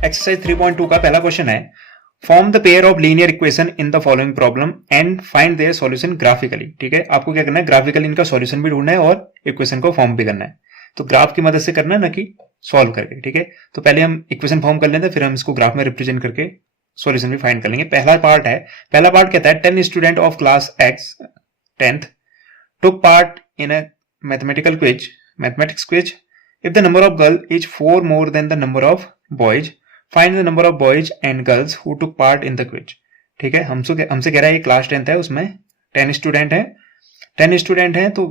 Exercise 3.2 का पहला question है, form the pair of linear equation in the following problem and find their solution graphically. ठीक है, आपको क्या करना है, ग्राफिकली इनका सॉल्यूशन भी ढूंढना है और इक्वेशन को फॉर्म भी करना है। तो ग्राफ की मदद से करना है, ना कि सॉल्व करके। ठीक है, तो पहले हम इक्वेशन फॉर्म कर लेते हैं, फिर हम इसको ग्राफ में रिप्रेजेंट करके सॉल्यूशन भी फाइंड कर लेंगे। पहला पार्ट कहता है 10 student of class x 10th took part in a mathematics quiz. If the number of girls is 4 more than the number of boys, find the number of boys and girls who took part in the quiz. ठीक है, हमसे कह रहा है ये class 10th है, उसमें 10 student हैं। तो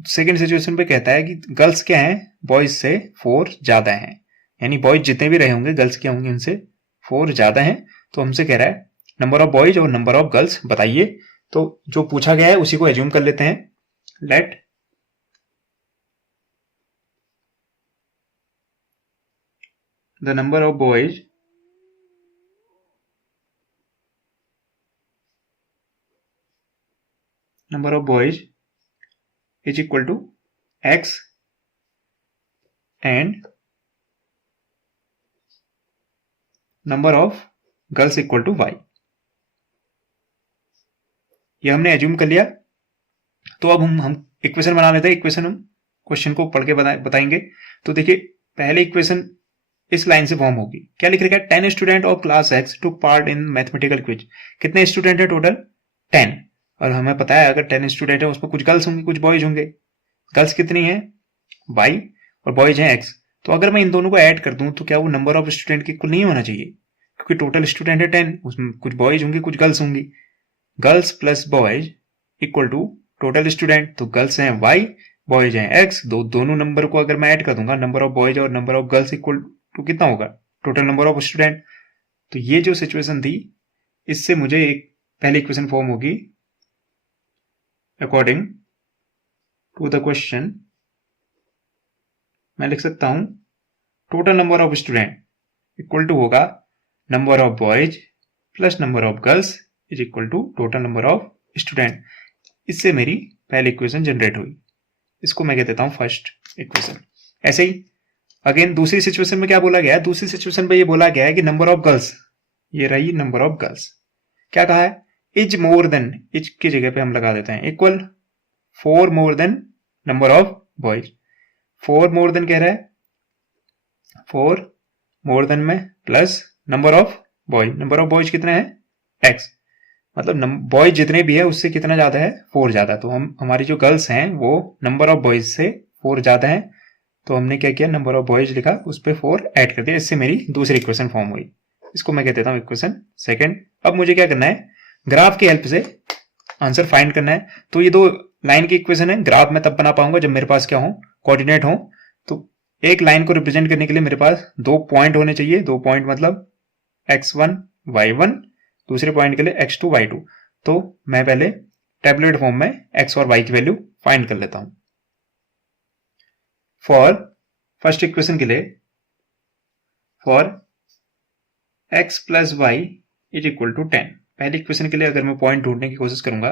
सेकेंड सिचुएशन पे कहता है कि गर्ल्स क्या हैं, बॉयज से 4 ज्यादा हैं, यानी बॉयज जितने भी रहे होंगे गर्ल्स क्या होंगे उनसे 4 ज्यादा हैं। तो हमसे कह रहा है नंबर ऑफ बॉयज और नंबर ऑफ गर्ल्स बताइए। तो जो पूछा गया है उसी को एज्यूम कर लेते हैं। Let the number of boys is equal to x and number of girls equal to y. ये हमने एज्यूम कर लिया। तो अब हम इक्वेशन बना लेते हैं। इक्वेशन हम क्वेश्चन को पढ़ के बताएंगे। तो देखिए, पहले इक्वेशन इस लाइन से फॉर्म होगी। क्या लिख रखा है, 10 student of class x took part in mathematical quiz. कितने स्टूडेंट है टोटल, 10। और हमें पता है अगर 10 स्टूडेंट है उसमें कुछ गर्ल्स होंगे कुछ बॉयज होंगे। गर्ल्स कितनी है, y, और बॉयज हैं x। तो अगर मैं इन दोनों को ऐड कर दूं तो क्या वो नंबर ऑफ स्टूडेंट के इक्वल नहीं होना चाहिए, क्योंकि टोटल स्टूडेंट है 10, उसमें कुछ बॉयज होंगे कुछ गर्ल्स होंगी। Girls plus boys equal to total student. तो गर्ल्स हैं y, बॉयज हैं x। दोनों नंबर को अगर मैं ऐड कर दूंगा, नंबर ऑफ बॉयज और number of girls equal to कितना होगा, टोटल नंबर ऑफ स्टूडेंट। तो ये जो सिचुएशन थी, इससे मुझे एक पहली इक्वेशन फॉर्म होगी अकॉर्डिंग टू द क्वेश्चन। मैं लिख सकता हूं total number of student equal to होगा number of boys plus number of girls is equal to total number of student. इससे मेरी पहली इक्वेशन जनरेट हुई। इसको मैं कह देता हूं फर्स्ट इक्वेशन। ऐसे ही अगेन दूसरी सिचुएशन में क्या बोला गया है, दूसरी सिचुएशन में ये बोला गया है कि नंबर ऑफ गर्ल्स, ये रही नंबर ऑफ गर्ल्स। क्या कहा है, इज मोर देन, इज की जगह पे हम लगा देते हैं equal 4 more than number of boys. 4 more than कह रहा है, 4 मोर देन में plus number of boys. Number of boys कितने हैं, x, मतलब बॉयज जितने भी है उससे कितना ज्यादा है, 4 ज्यादा। तो हमारी जो गर्ल्स हैं वो नंबर ऑफ बॉयज से 4 ज्यादा है। तो हमने क्या किया, नंबर ऑफ बॉयज लिखा, उस पर 4 ऐड कर दिया। इससे मेरी दूसरी इक्वेशन फॉर्म हुई। इसको मैं कह देता हूं इक्वेशन सेकंड। अब मुझे क्या करना है, ग्राफ की हेल्प से आंसर फाइंड करना है। तो ये दो लाइन की इक्वेशन है, ग्राफ मैं तब बना पाऊंगा जब मेरे पास क्या हो, कोऑर्डिनेट हो। तो एक लाइन को रिप्रेजेंट करने के लिए मेरे पास 2 पॉइंट होने चाहिए। 2 पॉइंट मतलब x1 y1, दूसरे पॉइंट के लिए x2 y2। तो मैं पहले टेबुलेट फॉर्म में x और y की वैल्यू फाइंड कर लेता हूं। फॉर फर्स्ट इक्वेशन के लिए, for x plus y is equal to 10। पहली इक्वेशन के लिए अगर मैं पॉइंट ढूंढने की कोशिश करूंगा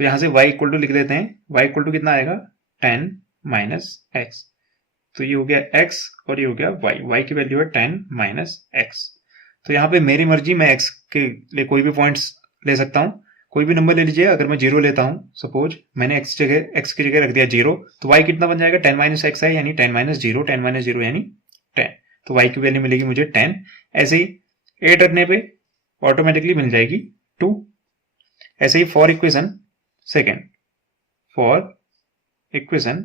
तो यहां से y इक्वल टू लिख देते हैं। y इक्वल टू कितना आएगा, 10 माइनस x। तो ये हो गया x और ये हो गया y। y की वैल्यू है 10 माइनस x। तो यहाँ पे मेरी मर्जी, मैं x के लिए कोई भी पॉइंट्स ले सकता हूँ, कोई भी नंबर ले लीजिए। अगर मैं 0 लेता हूँ, सपोज मैंने x की जगह रख दिया 0, तो y कितना बन जाएगा, 10 माइनस x है, यानी 10 माइनस 0, 10 माइनस 0 यानी 10। तो y की वैल्यू मिलेगी मुझे 10। ऐसे ही 8 रखने पे ऑटोमेटिकली मिल जाएगी 2। ऐसे ही for equation second, for equation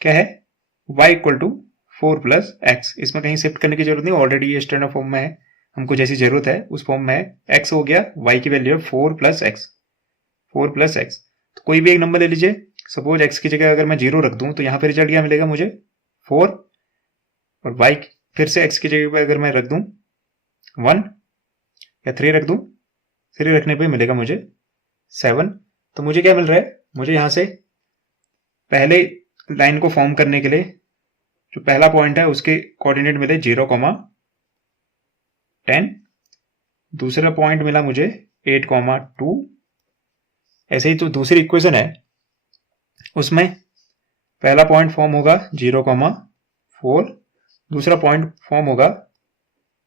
क्या है, y equal to 4 plus X. इसमें कहीं शिफ्ट करने की जरूरत नहीं, ऑलरेडी ये स्टैंडर्ड फॉर्म में है, हमको जैसी जरूरत है उस फॉर्म में है। x हो गया, y की वैल्यू है 4 प्लस एक्स, 4 प्लस एक्स। तो कोई भी एक नंबर ले लीजिए। सपोज x की जगह अगर मैं 0 रख दूं तो यहां पे रिजल्ट क्या मिलेगा मुझे, 4, और y फिर से x की जगह पे अगर मैं रख दूं 1 या 3 रख दूं, 3 रखने पे मिलेगा मुझे 7। तो मुझे क्या मिल रहा है, मुझे यहां से पहले लाइन को फॉर्म करने के लिए जो पहला पॉइंट है उसके कोऑर्डिनेट मिले 0, 10। दूसरा पॉइंट मिला मुझे 8, 2। ऐसे ही जो दूसरी इक्वेशन है उसमें पहला पॉइंट फॉर्म होगा 0, 4 दूसरा पॉइंट फॉर्म होगा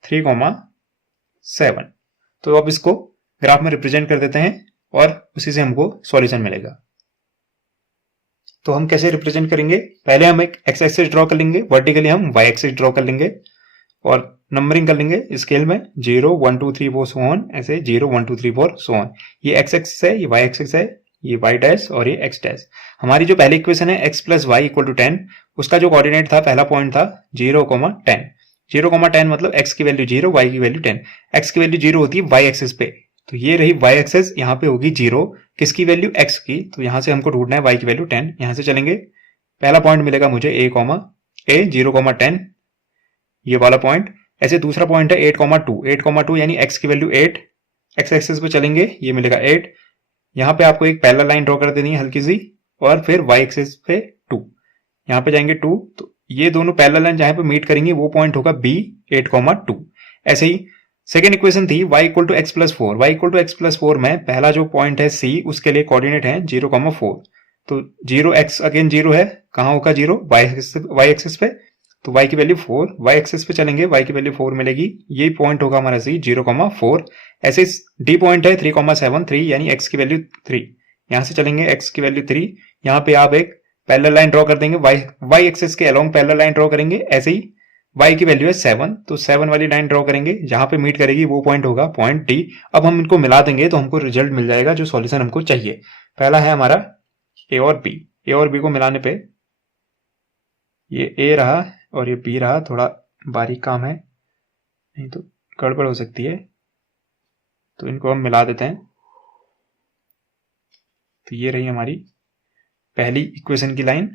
3,7। तो अब इसको ग्राफ में रिप्रेजेंट कर देते हैं और उसी से हमको सॉल्यूशन मिलेगा। तो हम कैसे रिप्रेजेंट करेंगे, पहले हम एक एक्स एक्सिस ड्रॉ कर लेंगे, वर्टिकली हम वाई एक्सिस ड्रॉ कर लेंगे और नंबरिंग कर लेंगे स्केल में 0 1 2 3 4 सो ऑन, ऐसे 0 1 2 3 4 सो ऑन। ये एक्स एक्सिस है, ये वाई एक्सिस है, ये वाई डैश और ये एक्स डैश। हमारी जो पहली इक्वेशन है x plus y equal to 10, उसका जो कोऑर्डिनेट था, पहला पॉइंट था 0,10। 0,10 मतलब x की वैल्यू 0, y की वैल्यू 10। x की वैल्यू 0 होती है y एक्सिस पे, तो ये रही y एक्सिस, यहाँ पे होगी 0, किसकी वैल्यू x की, तो यहाँ से हमको ढूंढना है y की वैल्यू 10। यहाँ से चलेंगे, पहला पॉइंट मिलेगा मुझे a 0,10, ये वाला पॉइंट। ऐसे दूसरा पॉइंट है 8,2 यानी x की वैल्यू 8, x एक्सिस पे चलेंगे, ये मिलेगा 8। यहाँ पे आपको एक पैरेलल लाइन ड्रॉ कर देनी है हल्की सी, और फिर y एक्सिस पे 2, यहाँ पे जाएंगे 2, तो ये दोनों पैरेलल लाइन जहां पे मीट करेंगी वो पॉइंट होगा b 8,2। ऐसे ही सेकेंड इक्वेशन थी y equal to x plus 4। y equal to x plus 4 में पहला जो पॉइंट है c, उसके लिए कोऑर्डिनेट है 0,4, तो 0x अगेन 0 है, कहाँ होगा 0, y एक्सिस पे, तो y की वैल्यू 4, y एक्सिस पे चलेंगे, y की वैल्यू 4 मिलेगी, ये पॉइंट होगा हमारा c 0,4। ऐसे d पॉइंट है 3,7 यानी x की वैल्यू 3, यहां से चलेंगे x की वैल्यू 3, यहाँ पे आप एक पैरेलल लाइन ड्रॉ कर देंगे, y एक्सिस के अलोंग पैरेलल लाइन ड्रॉ करेंगे। ऐसे ही y की वैल्यू है 7, तो 7 वाली लाइन ड्रॉ करेंगे, जहां पे मीट करेगी वो पॉइंट होगा पॉइंट d। अब हम इनको मिला देंगे तो हमको रिजल्ट मिल जाएगा जो सॉल्यूशन हमको चाहिए। पहला है हमारा a और b को मिलाने पे ये a रहा और ये b रहा, थोड़ा बारीक काम है, नहीं तो गड़बड़ हो सकती है, तो इनको हम मिला देते हैं। तो ये रही हमारी पहली इक्वेशन की लाइन,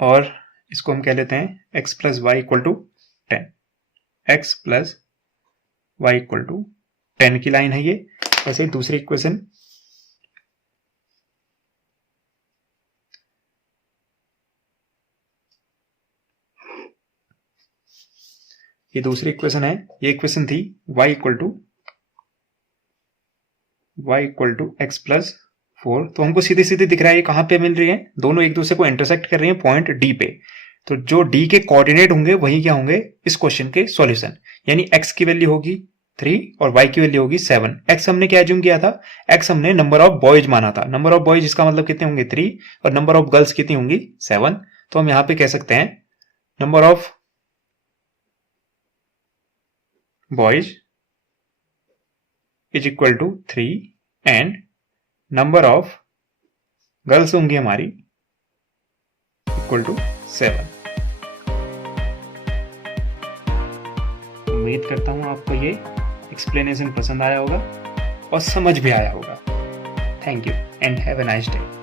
और इसको हम कह लेते हैं x plus y equal to 10। x plus y equal to 10 की लाइन है ये। वैसे दूसरी इक्वेशन, ये दूसरी इक्वेशन है, ये इक्वेशन थी y equal to x plus 4। तो हमको सीधे सीधे दिख रहा है ये कहां पे मिल रही है, दोनों एक दूसरे को इंटरसेक्ट कर रही है पॉइंट d पे। तो जो d के कोऑर्डिनेट होंगे वही क्या होंगे इस क्वेश्चन के सॉल्यूशन, यानी x की वैल्यू होगी 3 और y की वैल्यू होगी 7। x हमने क्या एज्यूम किया था, x हमने नंबर ऑफ बॉयज माना था, नंबर ऑफ बॉयज इसका मतलब कितने होंगे 3, और नंबर ऑफ गर्ल्स कितनी होंगी 7। तो हम यहां पे कह सकते हैं number of boys is equal to 3 and number of girls होंगी हमारी इक्वल टू 7। उम्मीद करता हूं आपको ये एक्सप्लेनेशन पसंद आया होगा और समझ भी आया होगा। Thank you and have a nice day.